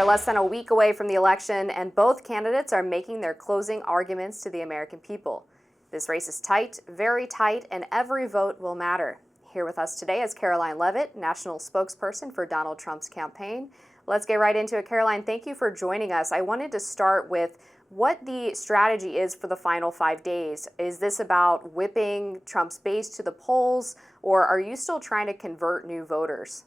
are less than a week away from the election, and both candidates are making their closing arguments to the American people. This race is tight, very tight, and every vote will matter. Here with us today is Karoline Leavitt, national spokesperson for Donald Trump's campaign. Let's get right into it. Karoline, thank you for joining us. I wanted to start with what the strategy is for the final 5 days. Is this about whipping Trump's base to the polls, or are you still trying to convert new voters?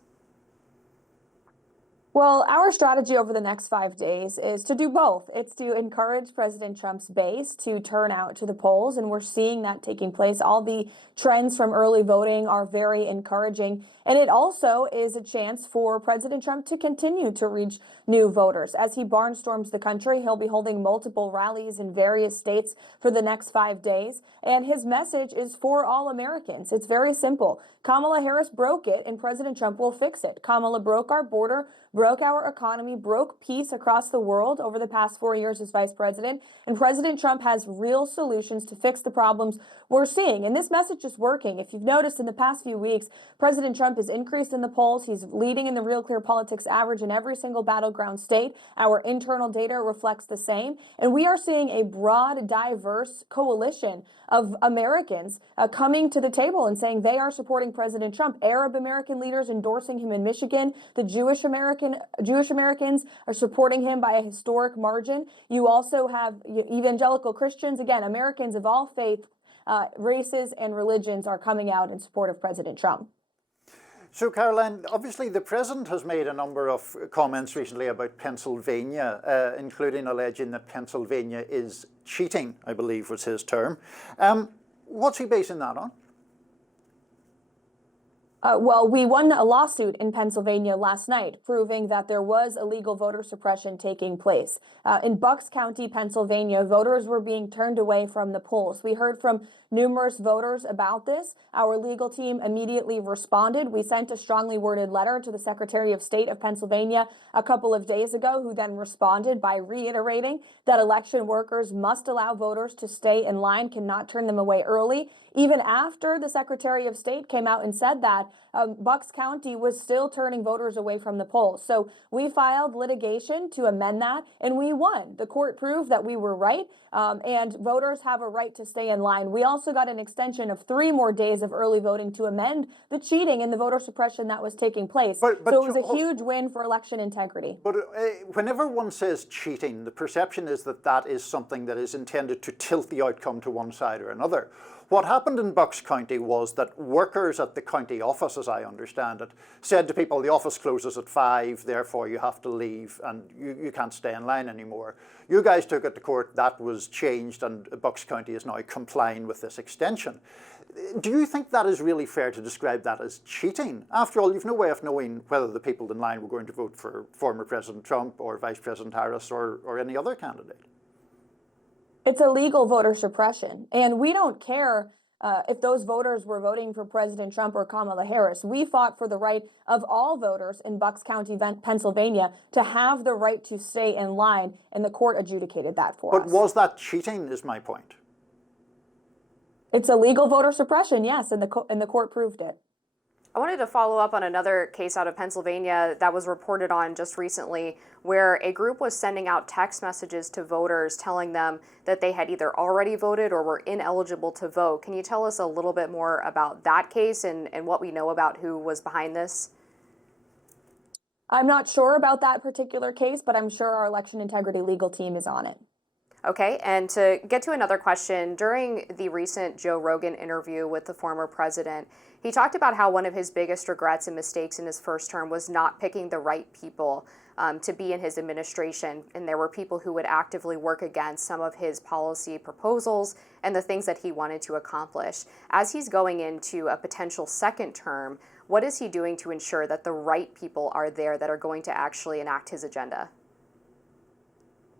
Well, our strategy over the next 5 days is to do both. It's to encourage President Trump's base to turn out to the polls, and we're seeing that taking place. All the trends from early voting are very encouraging. And it also is a chance for President Trump to continue to reach new voters. As he barnstorms the country, he'll be holding multiple rallies in various states for the next 5 days. And his message is for all Americans. It's very simple. Kamala Harris broke it, and President Trump will fix it. Kamala broke our border, broke our economy, broke peace across the world over the past 4 years as vice president. And President Trump has real solutions to fix the problems we're seeing. And this message is working. If you've noticed in the past few weeks, President Trump has increased in the polls. He's leading in the Real Clear Politics average in every single battleground state. Our internal data reflects the same. And we are seeing a broad, diverse coalition of Americans coming to the table and saying they are supporting President Trump. Arab American leaders endorsing him in Michigan. The Jewish Americans are supporting him by a historic margin. You also have evangelical Christians. Again, Americans of all faith, races, and religions are coming out in support of President Trump. So, Karoline, obviously the president has made a number of comments recently about Pennsylvania, including alleging that Pennsylvania is cheating, I believe was his term. What's he basing that on? Well, we won a lawsuit in Pennsylvania last night proving that there was illegal voter suppression taking place. In Bucks County, Pennsylvania, voters were being turned away from the polls. We heard from numerous voters about this. Our legal team immediately responded. We sent a strongly worded letter to the Secretary of State of Pennsylvania a couple of days ago, who then responded by reiterating that election workers must allow voters to stay in line, cannot turn them away early. Even after the Secretary of State came out and said that, Bucks County was still turning voters away from the polls. So we filed litigation to amend that, and we won. The court proved that we were right, and voters have a right to stay in line. We also got an extension of 3 more days of early voting to amend the cheating and the voter suppression that was taking place. So it was a huge win for election integrity. But whenever one says cheating, the perception is that that is something that is intended to tilt the outcome to one side or another. What happened in Bucks County was that workers at the county office, as I understand it, said to people, the office closes at 5, therefore you have to leave and you can't stay in line anymore. You guys took it to court, that was changed, and Bucks County is now complying with this extension. Do you think that is really fair to describe that as cheating? After all, you've no way of knowing whether the people in line were going to vote for former President Trump or Vice President Harris or any other candidate. It's illegal voter suppression, and we don't care if those voters were voting for President Trump or Kamala Harris. We fought for the right of all voters in Bucks County, Pennsylvania, to have the right to stay in line, and the court adjudicated that for us. But was that cheating, is my point? It's illegal voter suppression, yes, and the court proved it. I wanted to follow up on another case out of Pennsylvania that was reported on just recently, where a group was sending out text messages to voters telling them that they had either already voted or were ineligible to vote. Can you tell us a little bit more about that case and what we know about who was behind this? I'm not sure about that particular case, but I'm sure our election integrity legal team is on it. Okay, and to get to another question, during the recent Joe Rogan interview with the former president, he talked about how one of his biggest regrets and mistakes in his first term was not picking the right people to be in his administration. And there were people who would actively work against some of his policy proposals and the things that he wanted to accomplish. As he's going into a potential second term, what is he doing to ensure that the right people are there that are going to actually enact his agenda?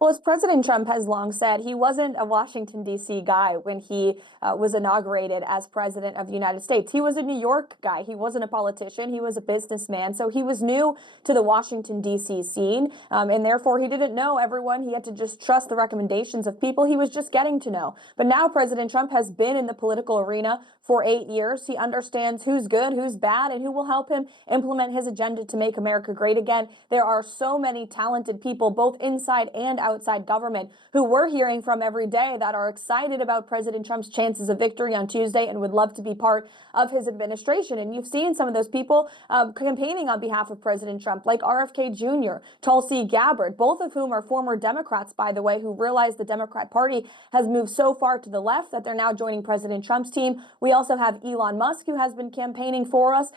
Well, as President Trump has long said, he wasn't a Washington, D.C. guy when he was inaugurated as president of the United States. He was a New York guy. He wasn't a politician. He was a businessman. So he was new to the Washington, D.C. scene, and therefore he didn't know everyone. He had to just trust the recommendations of people he was just getting to know. But now President Trump has been in the political arena for 8 years. He understands who's good, who's bad, and who will help him implement his agenda to make America great again. There are so many talented people, both inside and outside government, who we're hearing from every day that are excited about President Trump's chances of victory on Tuesday and would love to be part of his administration. And you've seen some of those people campaigning on behalf of President Trump, like RFK Jr., Tulsi Gabbard, both of whom are former Democrats, by the way, who realize the Democrat Party has moved so far to the left that they're now joining President Trump's team. We also have Elon Musk, who has been campaigning for us.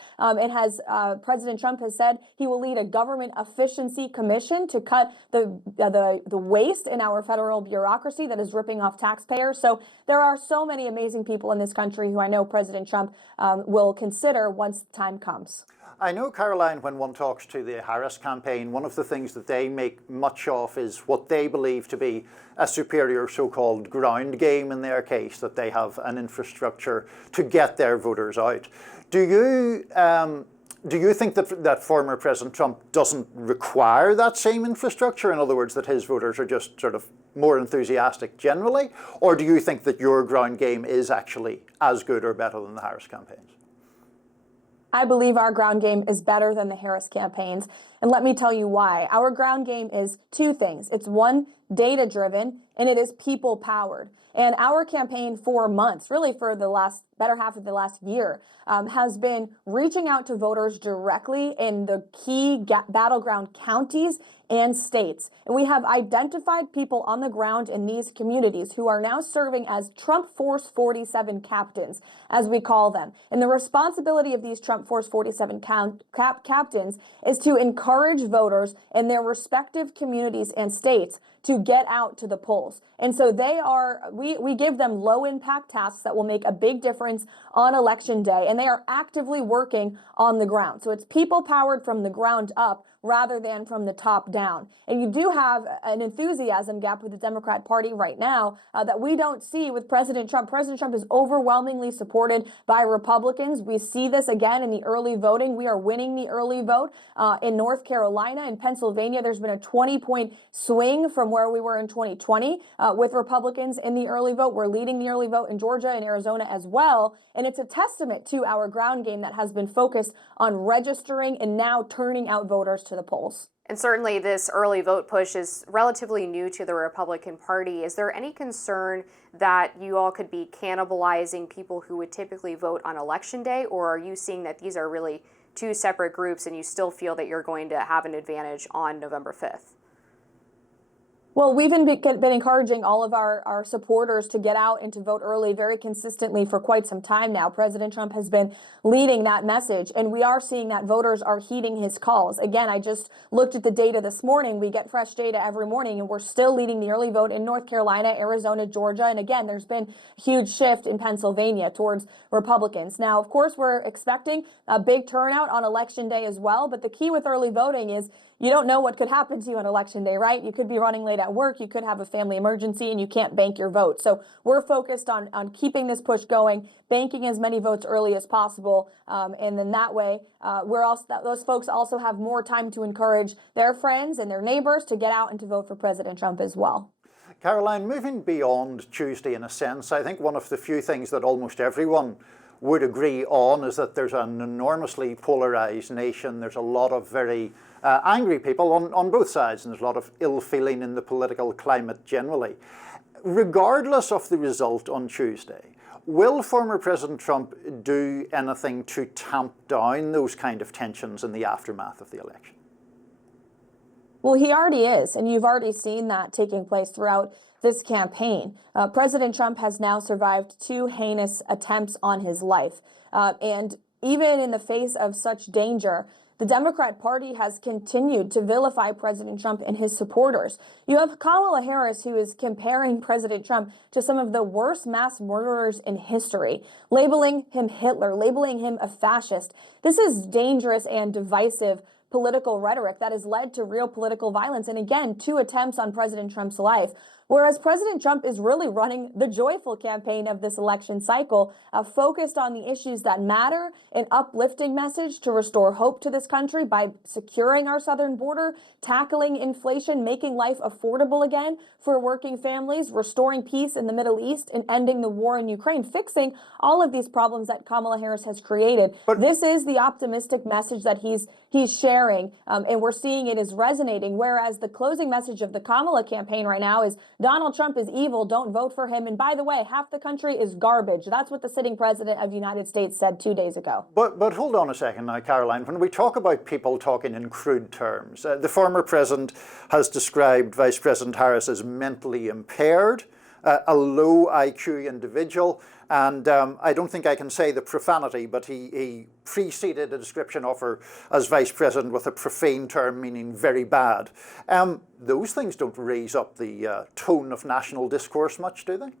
President Trump has said he will lead a government efficiency commission to cut the waste in our federal bureaucracy that is ripping off taxpayers. So there are so many amazing people in this country who I know President Trump will consider once the time comes. I know, Karoline, when one talks to the Harris campaign, one of the things that they make much of is what they believe to be a superior so-called ground game in their case, that they have an infrastructure to get their voters out. Do you think that former President Trump doesn't require that same infrastructure? In other words, that his voters are just sort of more enthusiastic generally? Or do you think that your ground game is actually as good or better than the Harris campaigns? I believe our ground game is better than the Harris campaigns. And let me tell you why. Our ground game is two things. It's one, data-driven, and it is people-powered. And our campaign for months, really for the better half of the last year, has been reaching out to voters directly in the key battleground counties and states. And we have identified people on the ground in these communities who are now serving as Trump Force 47 captains, as we call them. And the responsibility of these Trump Force 47 captains is to encourage voters in their respective communities and states to get out to the polls. And so we give them low impact tasks that will make a big difference on election day, and they are actively working on the ground. So it's people powered from the ground up rather than from the top down. And you do have an enthusiasm gap with the Democrat Party right now that we don't see with President Trump. President Trump is overwhelmingly supported by Republicans. We see this again in the early voting. We are winning the early vote in North Carolina and Pennsylvania. There's been a 20-point swing from where we were in 2020 with Republicans in the early vote. We're leading the early vote in Georgia and Arizona as well. And it's a testament to our ground game that has been focused on registering and now turning out voters to the polls. And certainly this early vote push is relatively new to the Republican Party. Is there any concern that you all could be cannibalizing people who would typically vote on Election Day, or are you seeing that these are really two separate groups and you still feel that you're going to have an advantage on November 5th? Well, we've been encouraging all of our supporters to get out and to vote early very consistently for quite some time now. President Trump has been leading that message, and we are seeing that voters are heeding his calls. Again, I just looked at the data this morning. We get fresh data every morning, and we're still leading the early vote in North Carolina, Arizona, Georgia. And again, there's been a huge shift in Pennsylvania towards Republicans. Now, of course, we're expecting a big turnout on Election Day as well. But the key with early voting is you don't know what could happen to you on Election Day, right? You could be running late at work, you could have a family emergency, and you can't bank your vote. So we're focused on keeping this push going, banking as many votes early as possible, and then that way, those folks also have more time to encourage their friends and their neighbors to get out and to vote for President Trump as well. Karoline, moving beyond Tuesday in a sense, I think one of the few things that almost everyone would agree on is that there's an enormously polarized nation. There's a lot of very angry people on both sides, and there's a lot of ill feeling in the political climate generally. Regardless of the result on Tuesday, will former President Trump do anything to tamp down those kind of tensions in the aftermath of the election? Well, he already is, and you've already seen that taking place throughout this campaign. President Trump has now survived 2 heinous attempts on his life. And even in the face of such danger, the Democrat Party has continued to vilify President Trump and his supporters. You have Kamala Harris, who is comparing President Trump to some of the worst mass murderers in history, labeling him Hitler, labeling him a fascist. This is dangerous and divisive political rhetoric that has led to real political violence. And again, 2 attempts on President Trump's life. Whereas President Trump is really running the joyful campaign of this election cycle, focused on the issues that matter, an uplifting message to restore hope to this country by securing our southern border, tackling inflation, making life affordable again for working families, restoring peace in the Middle East, and ending the war in Ukraine, fixing all of these problems that Kamala Harris has created. But this is the optimistic message that he's sharing, and we're seeing it is resonating, whereas the closing message of the Kamala campaign right now is Donald Trump is evil, don't vote for him. And by the way, half the country is garbage. That's what the sitting president of the United States said 2 days ago. But hold on a second now, Karoline. When we talk about people talking in crude terms, the former president has described Vice President Harris as mentally impaired, a low IQ individual, and I don't think I can say the profanity, but he preceded a description of her as vice president with a profane term meaning very bad. Those things don't raise up the tone of national discourse much, do they?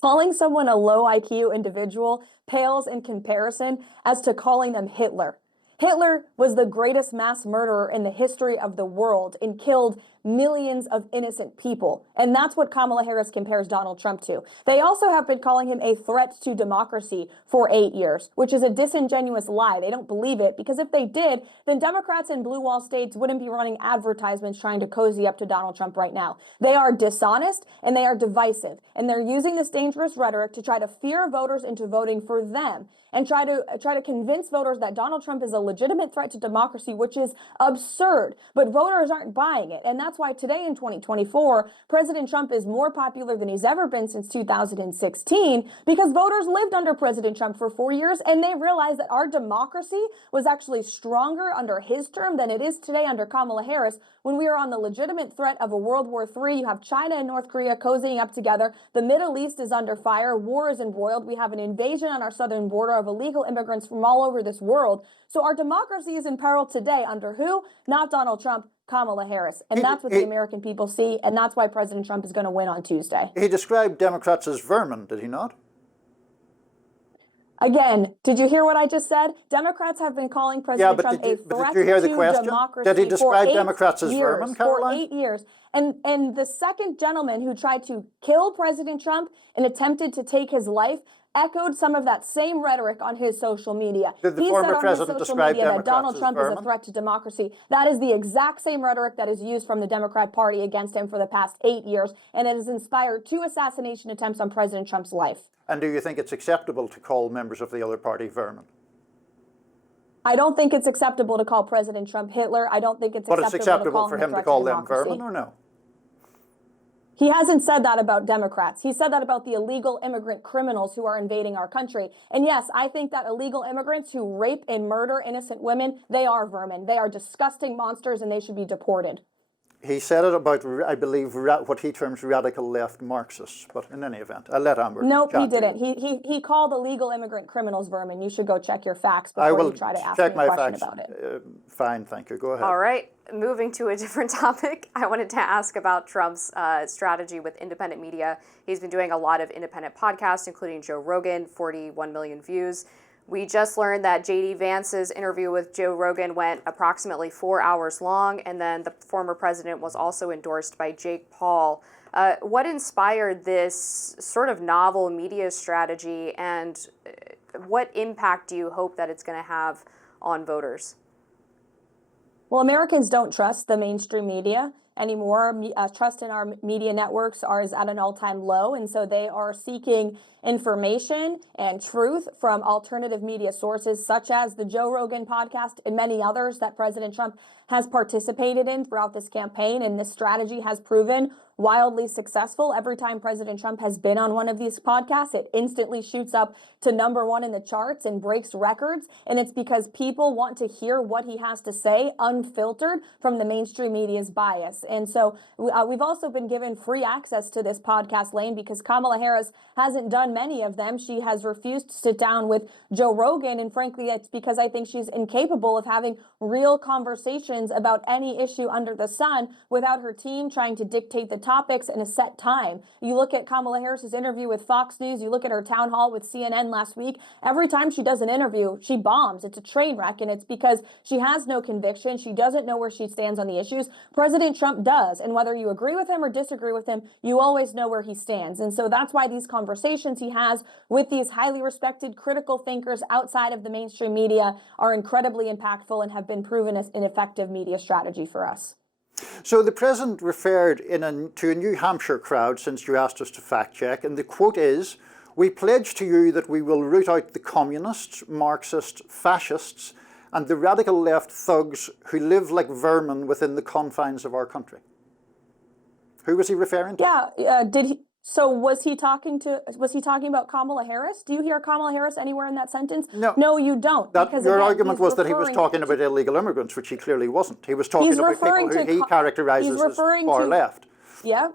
Calling someone a low IQ individual pales in comparison as to calling them Hitler. Hitler was the greatest mass murderer in the history of the world and killed millions of innocent people. And that's what Kamala Harris compares Donald Trump to. They also have been calling him a threat to democracy for 8 years, which is a disingenuous lie. They don't believe it, because if they did, then Democrats in blue wall states wouldn't be running advertisements trying to cozy up to Donald Trump right now. They are dishonest and they are divisive, and they're using this dangerous rhetoric to try to fear voters into voting for them and try to convince voters that Donald Trump is a legitimate threat to democracy, which is absurd. But voters aren't buying it. And that's why today in 2024, President Trump is more popular than he's ever been since 2016, because voters lived under President Trump for 4 years and they realized that our democracy was actually stronger under his term than it is today under Kamala Harris, when we are on the legitimate threat of a World War III. You have China and North Korea cozying up together. The Middle East is under fire. War is embroiled. We have an invasion on our southern border of illegal immigrants from all over this world. So our democracy is in peril today under who? Not Donald Trump, Kamala Harris. And that's what the American people see. And that's why President Trump is going to win on Tuesday. He described Democrats as vermin, did he not? Again, did you hear what I just said? Democrats have been calling President Trump a threat to democracy. Did he describe for Democrats as vermin, Karoline? For 8 years. And the second gentleman who tried to kill President Trump and attempted to take his life echoed some of that same rhetoric on his social media. Did the former president describe Democrats that Donald Trump as vermin? Is a threat to democracy. That is the exact same rhetoric that is used from the Democrat Party against him for the past 8 years, and it has inspired 2 assassination attempts on President Trump's life. And do you think it's acceptable to call members of the other party vermin? I don't think it's acceptable to call President Trump Hitler. I don't think it's acceptable, But it's acceptable for him to call them vermin, or no? He hasn't said that about Democrats. He said that about the illegal immigrant criminals who are invading our country. And yes, I think that illegal immigrants who rape and murder innocent women, they are vermin. They are disgusting monsters and they should be deported. He said it about, I believe, what he terms radical left Marxists. But in any event, I'll let Amber. Nope, he didn't. He called illegal immigrant criminals vermin. You should go check your facts before you try to ask me a question about it. Fine, thank you. Go ahead. All right. Moving to a different topic, I wanted to ask about Trump's strategy with independent media. He's been doing a lot of independent podcasts, including Joe Rogan, 41 million views. We just learned that J.D. Vance's interview with Joe Rogan went approximately 4 hours long, and then the former president was also endorsed by Jake Paul. What inspired this sort of novel media strategy, and what impact do you hope that it's going to have on voters? Well, Americans don't trust the mainstream media anymore. Trust in our media networks is at an all-time low, and so they are seeking information and truth from alternative media sources such as the Joe Rogan podcast and many others that President Trump has participated in throughout this campaign. And this strategy has proven wildly successful. Every time President Trump has been on one of these podcasts, it instantly shoots up to #1 in the charts and breaks records. And it's because people want to hear what he has to say unfiltered from the mainstream media's bias. And so we've also been given free access to this podcast lane because Kamala Harris hasn't done many of them. She has refused to sit down with Joe Rogan. And frankly, it's because I think she's incapable of having real conversations about any issue under the sun without her team trying to dictate the topics in a set time. You look at Kamala Harris's interview with Fox News, you look at her town hall with CNN last week. Every time she does an interview, she bombs. It's a train wreck, and it's because she has no conviction. She doesn't know where she stands on the issues. President Trump does, and whether you agree with him or disagree with him, you always know where he stands. And so that's why these conversations he has with these highly respected critical thinkers outside of the mainstream media are incredibly impactful and have been proven as an effective media strategy for us. So the president referred to a New Hampshire crowd, since you asked us to fact check, and the quote is, "We pledge to you that we will root out the communists, Marxists, fascists, and the radical left thugs who live like vermin within the confines of our country." Who was he referring to? Yeah, did he? So was he talking about Kamala Harris? Do you hear Kamala Harris anywhere in that sentence? No. No, you don't. Because your again, argument was that he was talking about illegal immigrants, which he clearly wasn't. He was talking about people who he characterizes as far left. Yeah,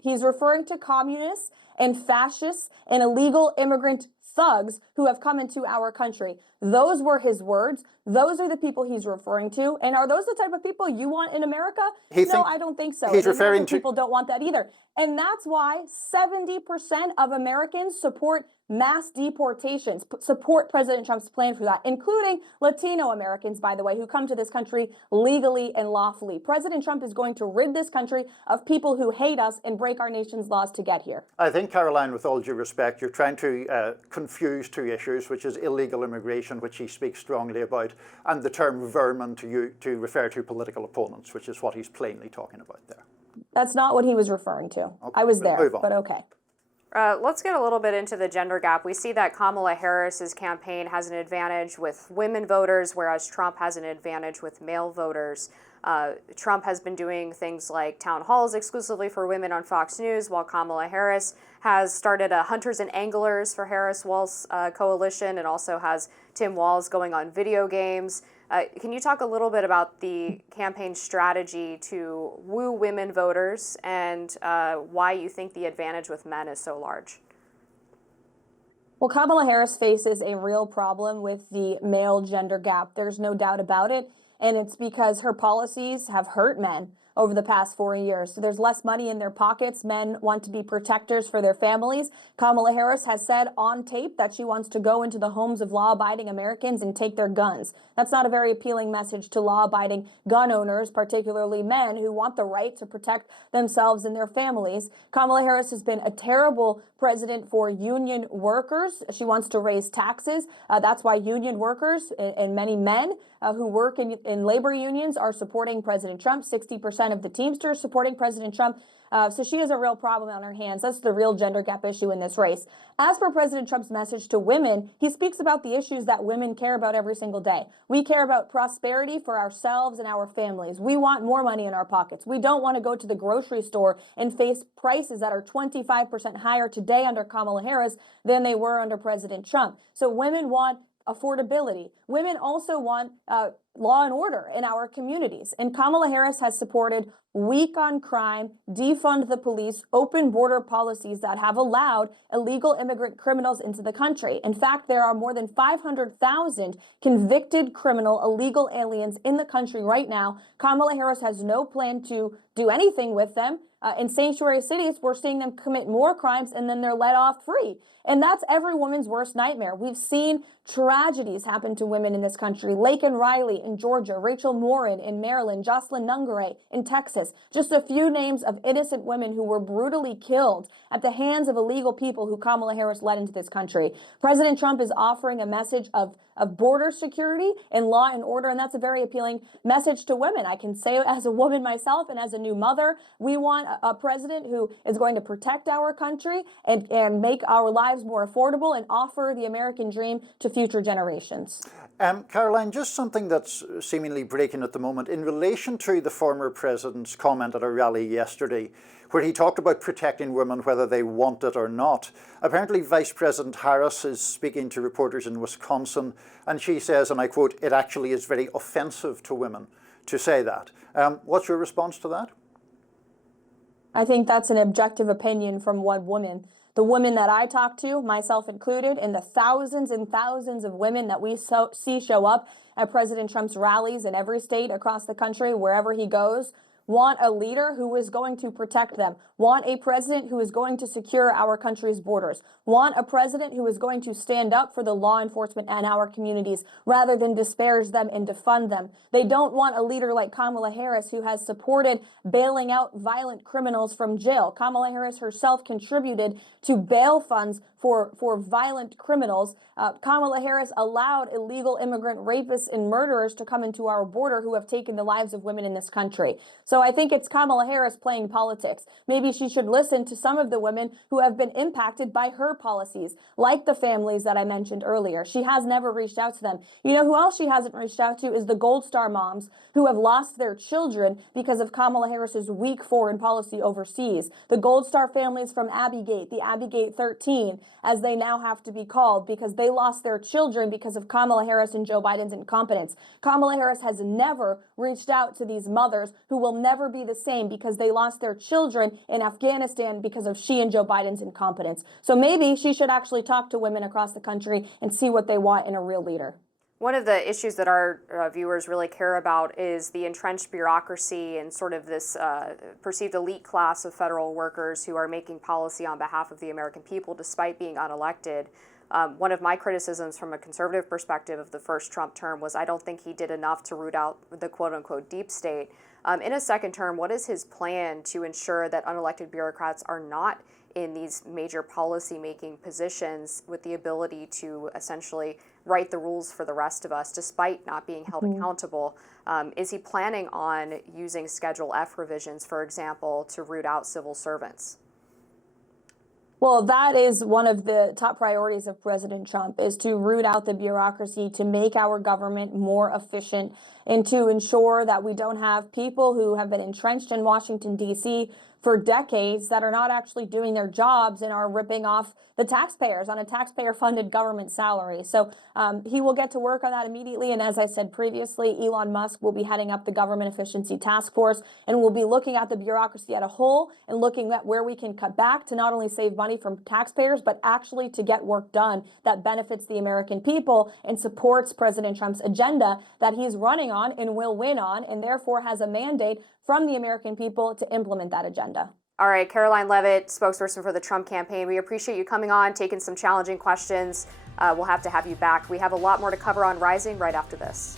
he's referring to communists and fascists and illegal immigrant thugs who have come into our country. Those were his words. Those are the people he's referring to. And are those the type of people you want in America? No, I don't think so. He's referring to people don't want that either. And that's why 70% of Americans support mass deportations, support President Trump's plan for that, including Latino Americans, by the way, who come to this country legally and lawfully. President Trump is going to rid this country of people who hate us and break our nation's laws to get here. I think, Karoline, with all due respect, you're trying to confuse two issues, which is illegal immigration, which he speaks strongly about, and the term vermin to refer to political opponents, which is what he's plainly talking about there. That's not what he was referring to. Okay, I was there, move on. but okay. Let's get a little bit into the gender gap. We see that Kamala Harris's campaign has an advantage with women voters, whereas Trump has an advantage with male voters. Trump has been doing things like town halls exclusively for women on Fox News, while Kamala Harris has started a Hunters and Anglers for Harris Walz coalition, and also has Tim Walz going on video games. Can you talk a little bit about the campaign strategy to woo women voters and why you think the advantage with men is so large? Well, Kamala Harris faces a real problem with the male gender gap. There's no doubt about it. And it's because her policies have hurt men over the past 4 years. So there's less money in their pockets. Men want to be protectors for their families. Kamala Harris has said on tape that she wants to go into the homes of law-abiding Americans and take their guns. That's not a very appealing message to law-abiding gun owners, particularly men who want the right to protect themselves and their families. Kamala Harris has been a terrible president for union workers. She wants to raise taxes. That's why union workers and many men who work in labor unions are supporting President Trump. 60% of the Teamsters supporting President Trump. So she has a real problem on her hands. That's the real gender gap issue in this race. As for President Trump's message to women, he speaks about the issues that women care about every single day. We care about prosperity for ourselves and our families. We want more money in our pockets. We don't want to go to the grocery store and face prices that are 25% higher today under Kamala Harris than they were under President Trump. So women want affordability. Women also want law and order in our communities. And Kamala Harris has supported weak on crime, defund the police, open border policies that have allowed illegal immigrant criminals into the country. In fact, there are more than 500,000 convicted criminal illegal aliens in the country right now. Kamala Harris has no plan to do anything with them. In sanctuary cities, we're seeing them commit more crimes and then they're let off free. And that's every woman's worst nightmare. We've seen tragedies happen to women in this country. Laken Riley in Georgia, Rachel Morin in Maryland, Jocelyn Nungare in Texas. Just a few names of innocent women who were brutally killed at the hands of illegal people who Kamala Harris led into this country. President Trump is offering a message of border security and law and order, and that's a very appealing message to women. I can say as a woman myself and as a new mother, we want a president who is going to protect our country and make our lives more affordable and offer the American dream to future generations. Karoline, just something that's seemingly breaking at the moment in relation to the former president's comment at a rally yesterday, where he talked about protecting women whether they want it or not. Apparently, Vice President Harris is speaking to reporters in Wisconsin, and she says, and I quote, "It actually is very offensive to women to say that." What's your response to that? I think that's an objective opinion from one woman. The women that I talk to, myself included, and the thousands and thousands of women that we see show up at President Trump's rallies in every state across the country, wherever he goes, want a leader who is going to protect them, want a president who is going to secure our country's borders, want a president who is going to stand up for the law enforcement and our communities rather than disparage them and defund them. They don't want a leader like Kamala Harris, who has supported bailing out violent criminals from jail. Kamala Harris herself contributed to bail funds for violent criminals. Kamala Harris allowed illegal immigrant rapists and murderers to come into our border who have taken the lives of women in this country. So I think it's Kamala Harris playing politics. Maybe she should listen to some of the women who have been impacted by her policies, like the families that I mentioned earlier. She has never reached out to them. You know who else she hasn't reached out to is the Gold Star moms who have lost their children because of Kamala Harris's weak foreign policy overseas. The Gold Star families from Abbeygate, the Abbeygate 13, as they now have to be called, because they lost their children because of Kamala Harris and Joe Biden's incompetence. Kamala Harris has never reached out to these mothers who will never be the same because they lost their children in Afghanistan because of she and Joe Biden's incompetence. So maybe she should actually talk to women across the country and see what they want in a real leader. One of the issues that our viewers really care about is the entrenched bureaucracy and sort of this perceived elite class of federal workers who are making policy on behalf of the American people despite being unelected. One of my criticisms from a conservative perspective of the first Trump term was I don't think he did enough to root out the quote-unquote deep state. In a second term, what is his plan to ensure that unelected bureaucrats are not in these major policy-making positions with the ability to essentially write the rules for the rest of us despite not being held accountable? Is he planning on using Schedule F revisions, for example, to root out civil servants? Well, that is one of the top priorities of President Trump, is to root out the bureaucracy, to make our government more efficient, and to ensure that we don't have people who have been entrenched in Washington, D.C. for decades that are not actually doing their jobs and are ripping off the taxpayers on a taxpayer-funded government salary. So he will get to work on that immediately. And as I said previously, Elon Musk will be heading up the Government Efficiency Task Force, and we'll be looking at the bureaucracy as a whole and looking at where we can cut back to not only save money from taxpayers, but actually to get work done that benefits the American people and supports President Trump's agenda that he's running on and will win on, and therefore has a mandate from the American people to implement that agenda. All right, Karoline Leavitt, spokesperson for the Trump campaign. We appreciate you coming on, taking some challenging questions. We'll have to have you back. We have a lot more to cover on Rising right after this.